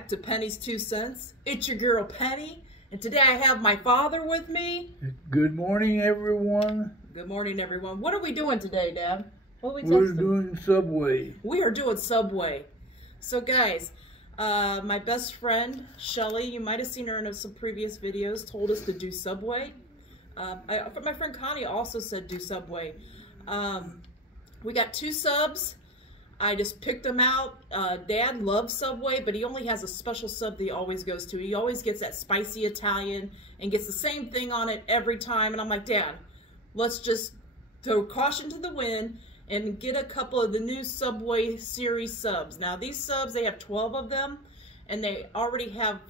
back to Penny's 2 Cents. It's your girl Penny, and today I have my father with me. Good morning, everyone. Good morning, everyone. What are we doing today, Dad? What are we We're testing? doing Subway. We are doing Subway. So, guys, my best friend, Shelly, you might have seen her in some previous videos, told us to do Subway. My friend Connie also said do Subway. We got 2 subs. I just picked them out. Dad loves Subway, but he only has a special sub that he always goes to. He always gets that spicy Italian and gets the same thing on it every time. And I'm like, Dad, let's just throw caution to the wind and get a couple of the new Subway series subs. Now, these subs, they have 12 of them, and they already have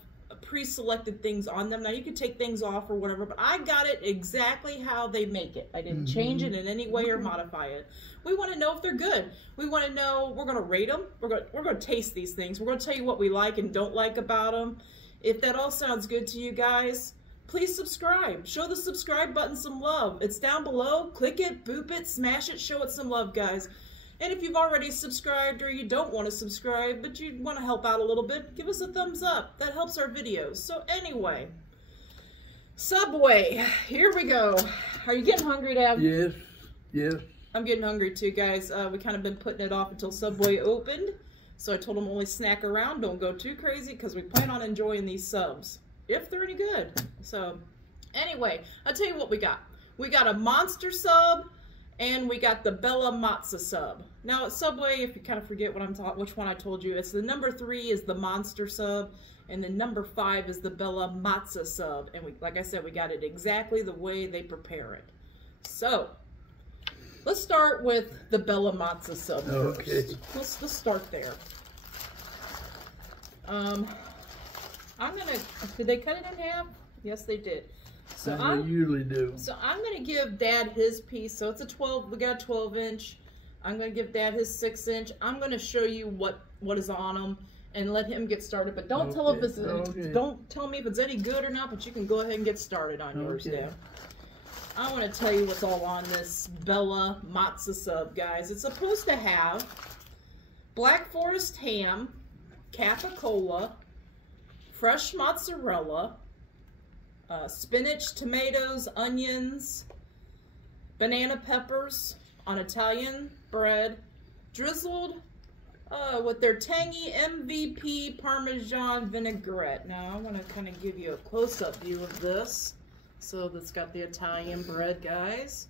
pre-selected things on them. Now, you can take things off or whatever, but I got it exactly how they make it. I didn't change it in any way or modify it. We want to know if they're good. We want to know, we're going to rate them. We're going to taste these things. We're going to tell you what we like and don't like about them. If that all sounds good to you guys, please subscribe. Show the subscribe button some love. It's down below. Click it, boop it, smash it, show it some love, guys. And if you've already subscribed or you don't want to subscribe, but you want to help out a little bit, give us a thumbs up. That helps our videos. So anyway, Subway, here we go. Are you getting hungry, Dad? Yes, yes. I'm getting hungry too, guys. We kind of been putting it off until Subway opened. So I told him only snack around, don't go too crazy, because we plan on enjoying these subs, if they're any good. So anyway, I'll tell you what we got. We got a Monster sub, and we got the Bella Mozza sub. Now at Subway, if you kind of forget what which one I told you, it's the number 3 is the Monster sub, and the number 5 is the Bella Mozza sub. And like I said, we got it exactly the way they prepare it. So let's start with the Bella Mozza sub first. Let's start there. Did they cut it in half? Yes, they did. So they usually do. So I'm gonna give Dad his piece. So it's a 12. We got a 12-inch. I'm gonna give Dad his 6-inch. I'm gonna show you what is on them and let him get started. But don't tell if it's don't tell me if it's any good or not. But you can go ahead and get started on yours, Dad. I want to tell you what's all on this Bella Mozza sub, guys. It's supposed to have Black Forest ham, capicola, fresh mozzarella, spinach, tomatoes, onions, banana peppers on Italian bread, drizzled with their tangy MVP Parmesan vinaigrette. Now, I want to kind of give you a close-up view of this. So that's got the Italian bread, guys.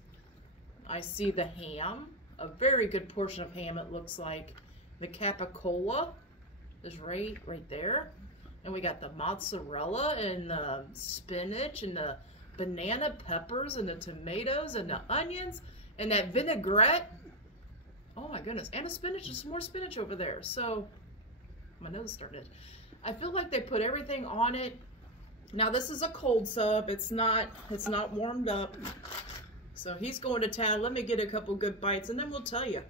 I see the ham, a very good portion of ham it looks like. The capicola is right there. And we got the mozzarella and the spinach and the banana peppers and the tomatoes and the onions and that vinaigrette. Oh my goodness, and the spinach, there's some more spinach over there. So, my nose started. I feel like they put everything on it. Now this is a cold sub, it's not warmed up. So he's going to town. Let me get a couple good bites and then we'll tell you.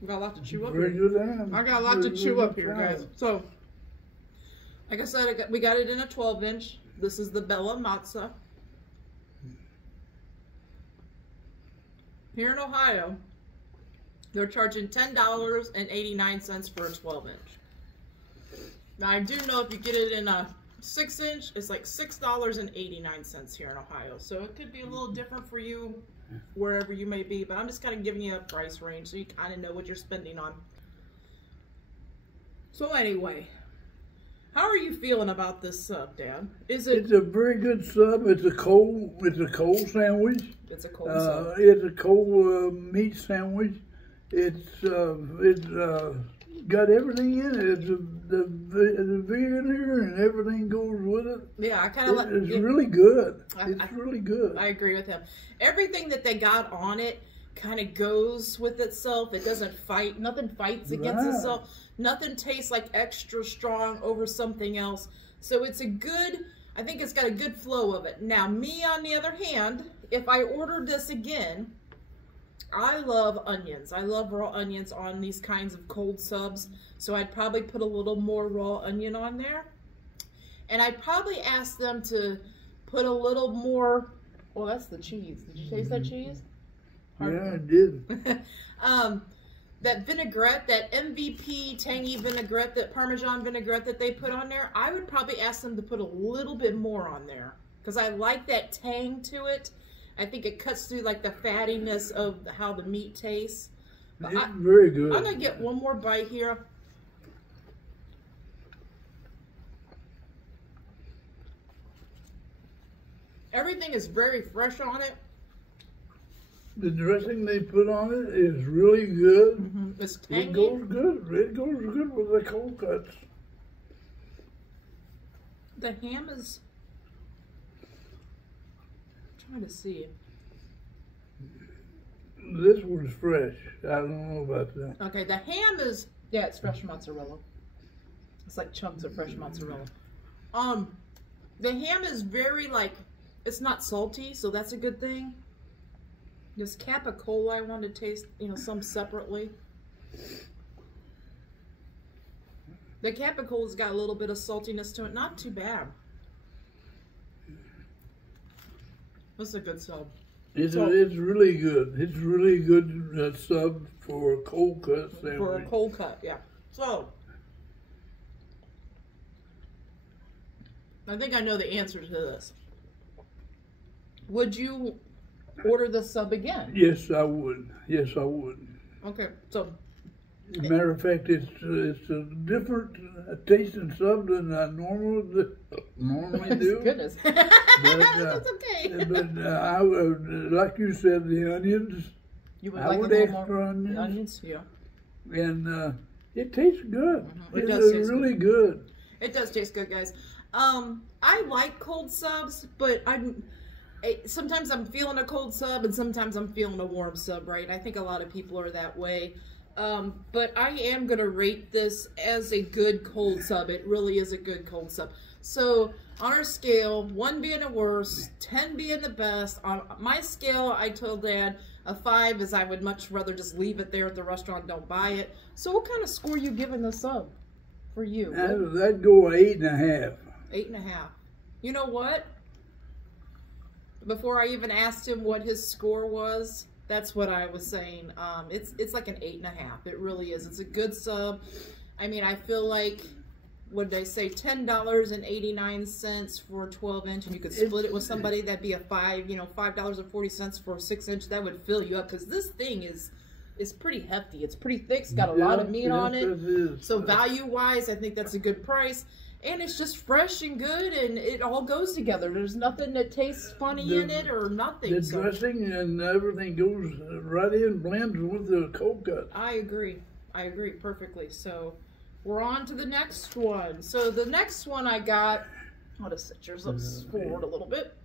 We got a lot to chew up here. I got a lot to chew up here, guys. So, like I said, we got it in a 12-inch. This is the Bella Mozza. Here in Ohio, they're charging $10.89 for a 12-inch. Now, I do know if you get it in a 6-inch, it's like $6.89 here in Ohio. So, it could be a little different for you wherever you may be, but I'm just kind of giving you a price range so you kind of know what you're spending on. So anyway, how are you feeling about this sub, Dad? It's a very good sub. It's a cold sandwich. It's a cold sub. It's a cold meat sandwich. It's got everything in it. It's the vinegar and everything goes with it. Yeah, I kind of like it. It's really good. It's really good. I agree with him. Everything that they got on it kind of goes with itself. It doesn't fight. Nothing fights against itself. Nothing tastes like extra strong over something else. So it's a good, I think it's got a good flow of it. Now, me on the other hand, if I ordered this again, I love onions. I love raw onions on these kinds of cold subs. So I'd probably put a little more raw onion on there. And I'd probably ask them to put a little more, well, that's the cheese. Did you taste that cheese? Yeah, I did. That vinaigrette, that MVP tangy vinaigrette, that Parmesan vinaigrette that they put on there, I would probably ask them to put a little bit more on there. Because I like that tang to it. I think it cuts through like the fattiness of how the meat tastes. But it's very good. I'm going to get one more bite here. Everything is very fresh on it. The dressing they put on it is really good. It's tangy. It goes good. It goes good with the cold cuts. The ham is... I'm trying to see. This one's fresh. I don't know about that. Okay, the ham is... Yeah, it's fresh mozzarella. It's like chunks of fresh mozzarella. The ham is very like... It's not salty, so that's a good thing. This capicola, I want to taste, some separately. The capicola's got a little bit of saltiness to it. Not too bad. This is a good sub. It's really good. It's really good sub for a cold cut sandwich. For a cold cut, yeah. So, I think I know the answer to this. Would you order the sub again? Yes, I would. Yes, I would. Okay, so. As a matter of fact, it's a different tasting sub than I normally do. Goodness. But, that's okay. But I would, like you said, the onions. You would I like would a little extra more onions. Onions, yeah. And it tastes good. It does taste really good. It does taste good, guys. I like cold subs, but sometimes I'm feeling a cold sub and sometimes I'm feeling a warm sub, right? I think a lot of people are that way. But I am going to rate this as a good cold sub. It really is a good cold sub. So on our scale, 1 being the worst, 10 being the best, on my scale, I told Dad a 5 is I would much rather just leave it there at the restaurant, don't buy it. So what kind of score are you giving the sub for you? I'd go 8.5. 8.5. You know what? Before I even asked him what his score was, that's what I was saying. It's like an 8.5. It really is. It's a good sub. I mean, I feel like, what did I say, $10.89 for a 12-inch, and you could split it with somebody. That'd be a $5.40 for a 6-inch. That would fill you up because this thing is pretty hefty. It's pretty thick. It's got a lot of meat on it. So value-wise, I think that's a good price. And it's just fresh and good, and it all goes together. There's nothing that tastes funny in it or nothing. The dressing and everything goes right in, blends with the cold cut. I agree. I agree perfectly. So we're on to the next one. So the next one I got, I'll just set yours up forward a little bit.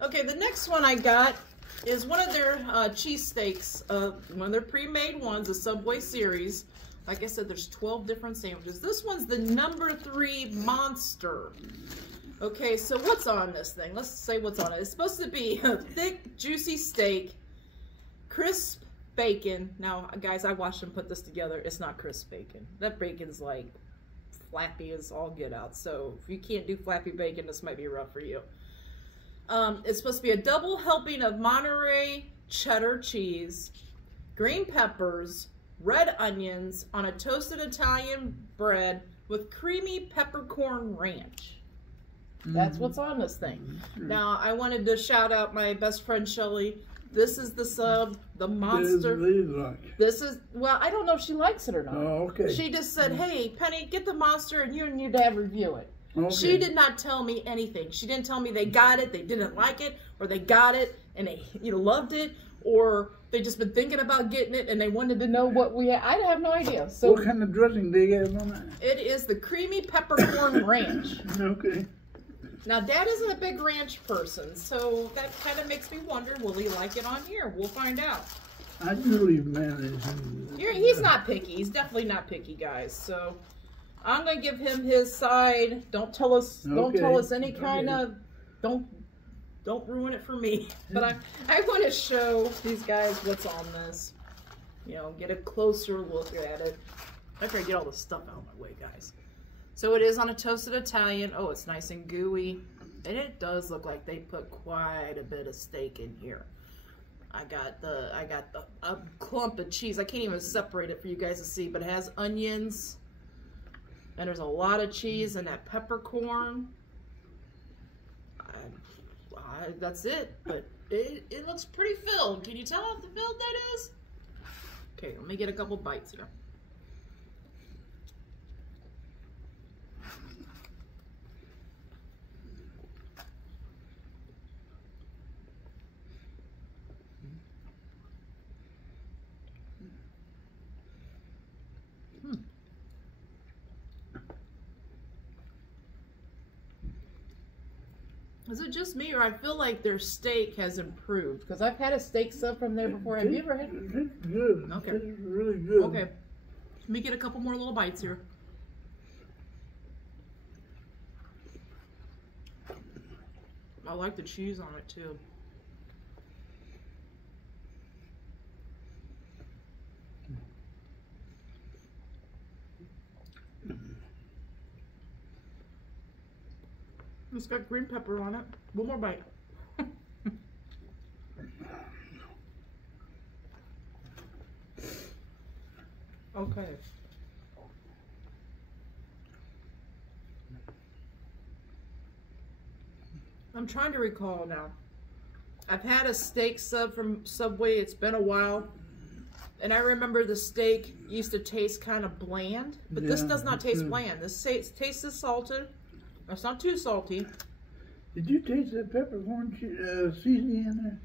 Okay, the next one I got is one of their cheesesteaks, one of their pre-made ones, a Subway series. Like I said, there's 12 different sandwiches. This one's the number 3 monster. Okay, so what's on this thing? Let's say what's on it. It's supposed to be a thick, juicy steak, crisp bacon. Now, guys, I watched them put this together. It's not crisp bacon. That bacon's like flappy as all get out. So if you can't do flappy bacon, this might be rough for you. It's supposed to be a double helping of Monterey cheddar cheese, green peppers, red onions on a toasted Italian bread with creamy peppercorn ranch. That's what's on this thing. Now, I wanted to shout out my best friend, Shelly. This is the sub, the monster. This is, well, I don't know if she likes it or not. Oh, okay. She just said, hey, Penny, get the monster and you and your dad review it. Okay. She did not tell me anything. She didn't tell me they got it, they didn't like it, or they got it and they loved it, or They just been thinking about getting it, and they wanted to know what we had. I have no idea. So what kind of dressing do you have on that? It is the creamy peppercorn ranch. Okay. Now, Dad isn't a big ranch person, so that kind of makes me wonder, will he like it on here? We'll find out. I usually manage. He's not picky. He's definitely not picky, guys. So I'm gonna give him his side. Don't tell us. Okay. Don't tell us any kind of. Don't ruin it for me. But I want to show these guys what's on this. You know, get a closer look at it. After I get all the stuff out of my way, guys. So it is on a toasted Italian. Oh, it's nice and gooey. And it does look like they put quite a bit of steak in here. I got a clump of cheese. I can't even separate it for you guys to see, but it has onions. And there's a lot of cheese and that peppercorn. That's it, but it looks pretty filled. Can you tell how filled that is? Okay, let me get a couple bites here. Is it just me, or I feel like their steak has improved? Because I've had a steak sub from there before. Have you ever had it? It's good. Okay. It's really good. Okay. Let me get a couple more little bites here. I like the cheese on it, too. It's got green pepper on it. One more bite. Okay. I'm trying to recall now. I've had a steak sub from Subway. It's been a while. And I remember the steak used to taste kind of bland. But this does not taste bland. This tastes salted. It's not too salty. Did you taste the peppercorn seasoning in there?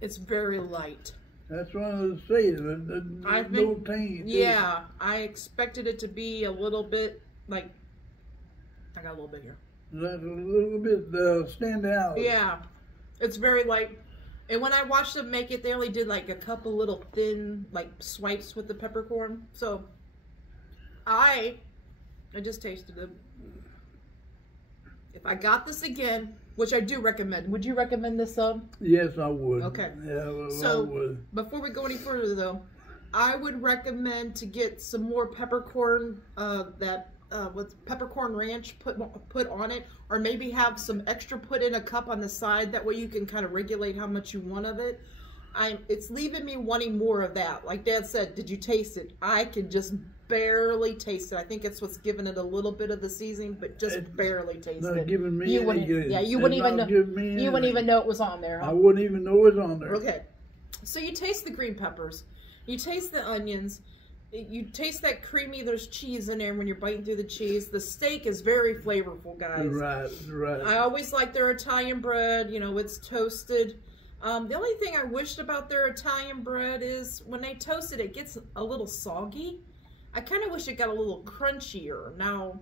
It's very light. That's what I was saying. No taste. Yeah, I expected it to be a little bit like. I got a little bit here. That's a little bit stand out. Yeah, it's very light. And when I watched them make it, they only did like a couple little thin like swipes with the peppercorn. So I just tasted it. If I got this again, which I do recommend, would you recommend this sub? Yes, I would. Okay. Yeah, so, I would. Before we go any further though, I would recommend to get some more peppercorn, with peppercorn ranch put on it, or maybe have some extra put in a cup on the side. That way you can kind of regulate how much you want of it. It's leaving me wanting more of that. Like Dad said, did you taste it? I can just barely taste it. I think it's what's giving it a little bit of the seasoning, but just barely taste not it. Giving me any good. Yeah, you wouldn't even know. You wouldn't even know it was on there. Huh? I wouldn't even know it was on there. Okay, so you taste the green peppers, you taste the onions, you taste that creamy. There's cheese in there when you're biting through the cheese. The steak is very flavorful, guys. Right. I always like their Italian bread. You know, it's toasted. The only thing I wished about their Italian bread is when they toast it, it gets a little soggy. I kind of wish it got a little crunchier. Now,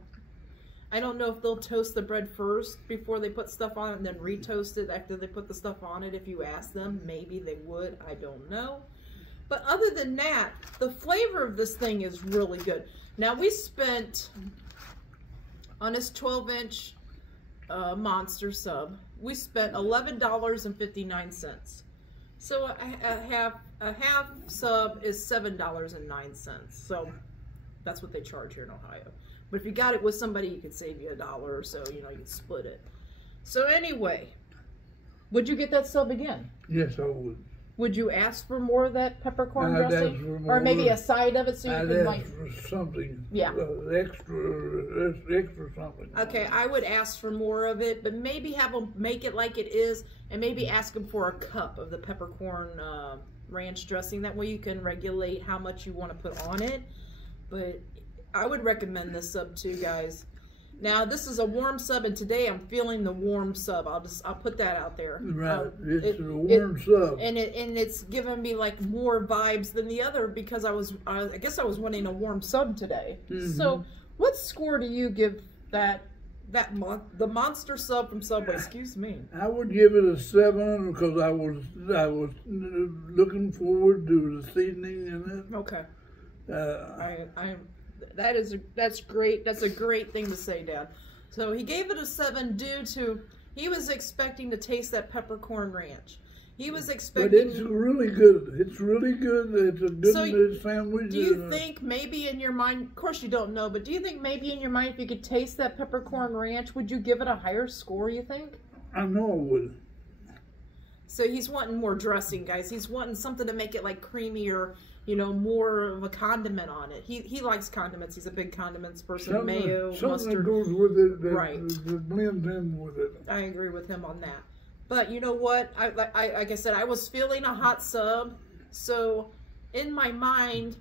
I don't know if they'll toast the bread first before they put stuff on it and then retoast it after they put the stuff on it. If you ask them, maybe they would. I don't know. But other than that, the flavor of this thing is really good. Now, we spent, on this 12-inch monster sub, we spent $11.59. So a half sub is $7.09. So that's what they charge here in Ohio. But if you got it with somebody, you could save you $1 or so. You know, you could split it. So anyway, would you get that sub again? Yes, I would. Would you ask for more of that peppercorn dressing, or maybe a side of it so you could like something? Yeah, extra something. Okay, I would ask for more of it, but maybe have them make it like it is, and maybe ask them for a cup of the peppercorn ranch dressing. That way you can regulate how much you want to put on it. But I would recommend this sub too, guys. Now this is a warm sub, and today I'm feeling the warm sub. I'll put that out there. Right, it's a warm sub, and it's giving me like more vibes than the other because I guess I was wanting a warm sub today. So, what score do you give the monster sub from Subway? Excuse me. I would give it a 7 because I was looking forward to the seasoning in it. Okay. That's great. That's a great thing to say, Dad. So he gave it a 7 due to he was expecting to taste that peppercorn ranch. He was expecting. But it's really good. It's really good. It's a good sandwich. Do you think maybe in your mind, of course you don't know, but do you think maybe in your mind, if you could taste that peppercorn ranch, would you give it a higher score, you think? I know I would. So he's wanting more dressing, guys. He's wanting something to make it like creamy or, you know, more of a condiment on it. He likes condiments. He's a big condiments person. Mayo, mustard. Something that goes with it that, right. that blends in with it. I agree with him on that. But you know what? Like I said, I was feeling a hot sub. So in my mind,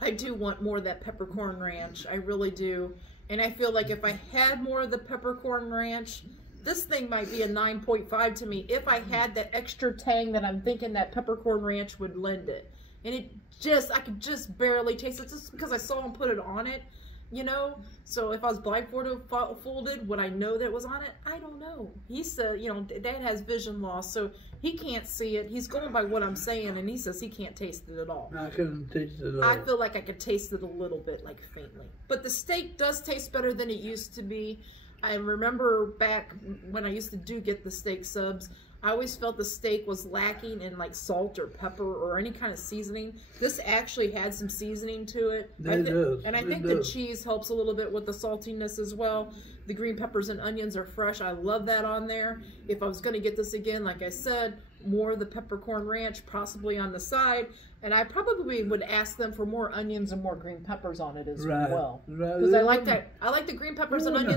I do want more of that peppercorn ranch. I really do. And I feel like if I had more of the peppercorn ranch, this thing might be a 9.5 to me if I had that extra tang that I'm thinking that peppercorn ranch would lend it. And I could just barely taste it just because I saw him put it on it, you know? So if I was blindfolded, would I know that it was on it? I don't know. He said, you know, Dad has vision loss, so he can't see it. He's going by what I'm saying, and he says he can't taste it at all. I couldn't taste it at all. I feel like I could taste it a little bit, like faintly. But the steak does taste better than it used to be. I remember back when I used to get the steak subs, I always felt the steak was lacking in like salt or pepper or any kind of seasoning. This actually had some seasoning to it. It does. And I think the cheese helps a little bit with the saltiness as well. The green peppers and onions are fresh. I love that on there. If I was going to get this again, like I said, more of the peppercorn ranch possibly on the side. And I probably would ask them for more onions and more green peppers on it as well. Because I like that. I like the green peppers and onions.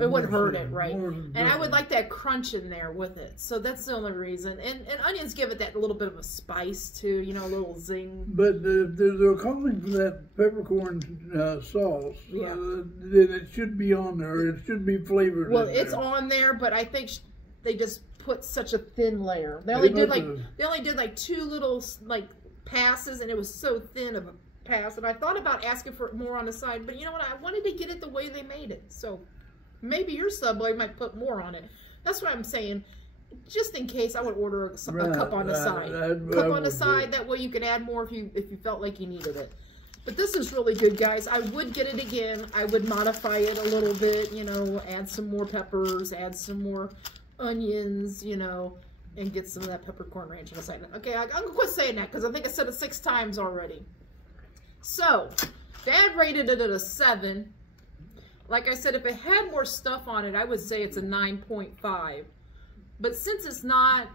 It wouldn't hurt it, right? And I would like that crunch in there with it. So that's the only reason. And onions give it that little bit of a spice too, you know, a little zing. But they're calling for that peppercorn sauce. Yeah. Then it should be on there. It should be flavored. Well, it's on there, but I think they just put such a thin layer. They only did like 2 little like passes, and it was so thin of a pass. And I thought about asking for more on the side, but you know what? I wanted to get it the way they made it. So maybe your Subway might put more on it. That's what I'm saying. Just in case, I would order a cup on the side. Cup on the side. That way you can add more if you felt like you needed it. But this is really good, guys. I would get it again. I would modify it a little bit, you know, add some more peppers, add some more onions, you know, and get some of that peppercorn ranch on the side. Okay, I'm going to quit saying that because I think I said it 6 times already. So, Dad rated it at a 7. Like I said, if it had more stuff on it, I would say it's a 9.5. But since it's not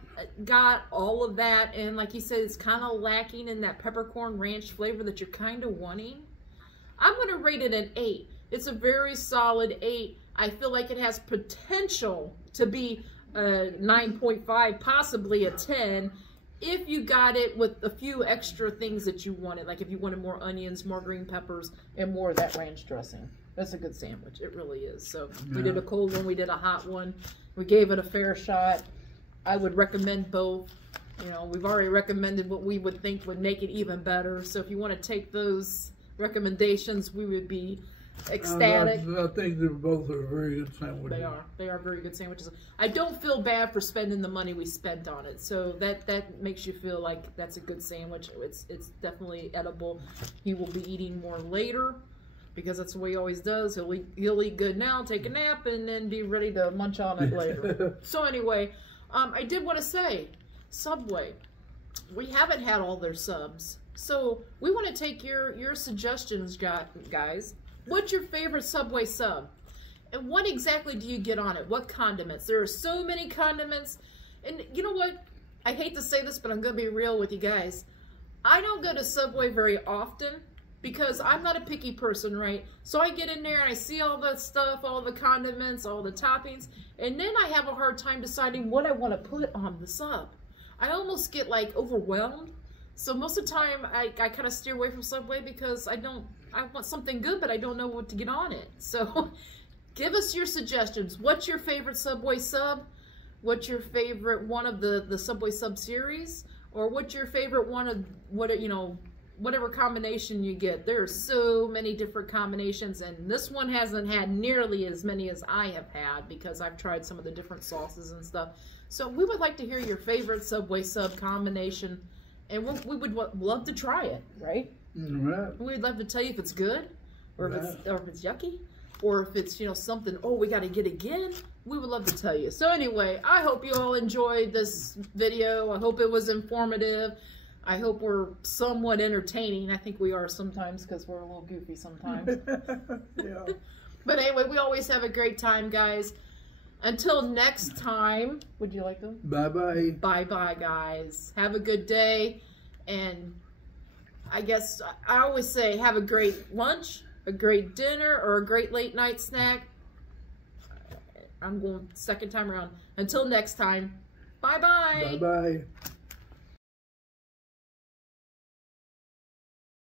got all of that, and like he said, it's kind of lacking in that peppercorn ranch flavor that you're kind of wanting, I'm going to rate it an 8. It's a very solid 8. I feel like it has potential to be a 9.5, possibly a 10, if you got it with a few extra things that you wanted. Like if you wanted more onions, more green peppers, and more of that ranch dressing. That's a good sandwich. It really is. So we did a cold one. We did a hot one. We gave it a fair shot. I would recommend both. You know, we've already recommended what we would think would make it even better. So if you want to take those recommendations, we would be ecstatic. I think they both are very good sandwiches. They are. They are very good sandwiches. I don't feel bad for spending the money we spent on it. So that makes you feel like that's a good sandwich. It's definitely edible. He will be eating more later, because that's what he always does. He'll eat good now, take a nap, and then be ready to munch on it later. So anyway, I did want to say, Subway, we haven't had all their subs. So we want to take your suggestions, guys. What's your favorite Subway sub? And what exactly do you get on it? What condiments? There are so many condiments. And you know what? I hate to say this, but I'm going to be real with you guys. I don't go to Subway very often, because I'm not a picky person, right? So I get in there and I see all the stuff, all the condiments, all the toppings, and then I have a hard time deciding what I want to put on the sub. I almost get like overwhelmed. So most of the time I kind of steer away from Subway because I want something good, but I don't know what to get on it. So Give us your suggestions. What's your favorite Subway sub? What's your favorite one of the Subway sub series? Or what's your favorite one of whatever combination you get? There are so many different combinations, and this one hasn't had nearly as many as I have had because I've tried some of the different sauces and stuff. So we would like to hear your favorite Subway sub combination, and we would love to try it, right? Right. We'd love to tell you if it's good, or if it's yucky, or if it's something. Oh, we got to get again. We would love to tell you. So anyway, I hope you all enjoyed this video. I hope it was informative. I hope we're somewhat entertaining. I think we are sometimes because we're a little goofy sometimes. Yeah. But anyway, we always have a great time, guys. Until next time, would you like to? Bye-bye. Bye-bye, guys. Have a good day. And I guess I always say have a great lunch, a great dinner, or a great late night snack. I'm going second time around. Until next time, bye-bye. Bye-bye.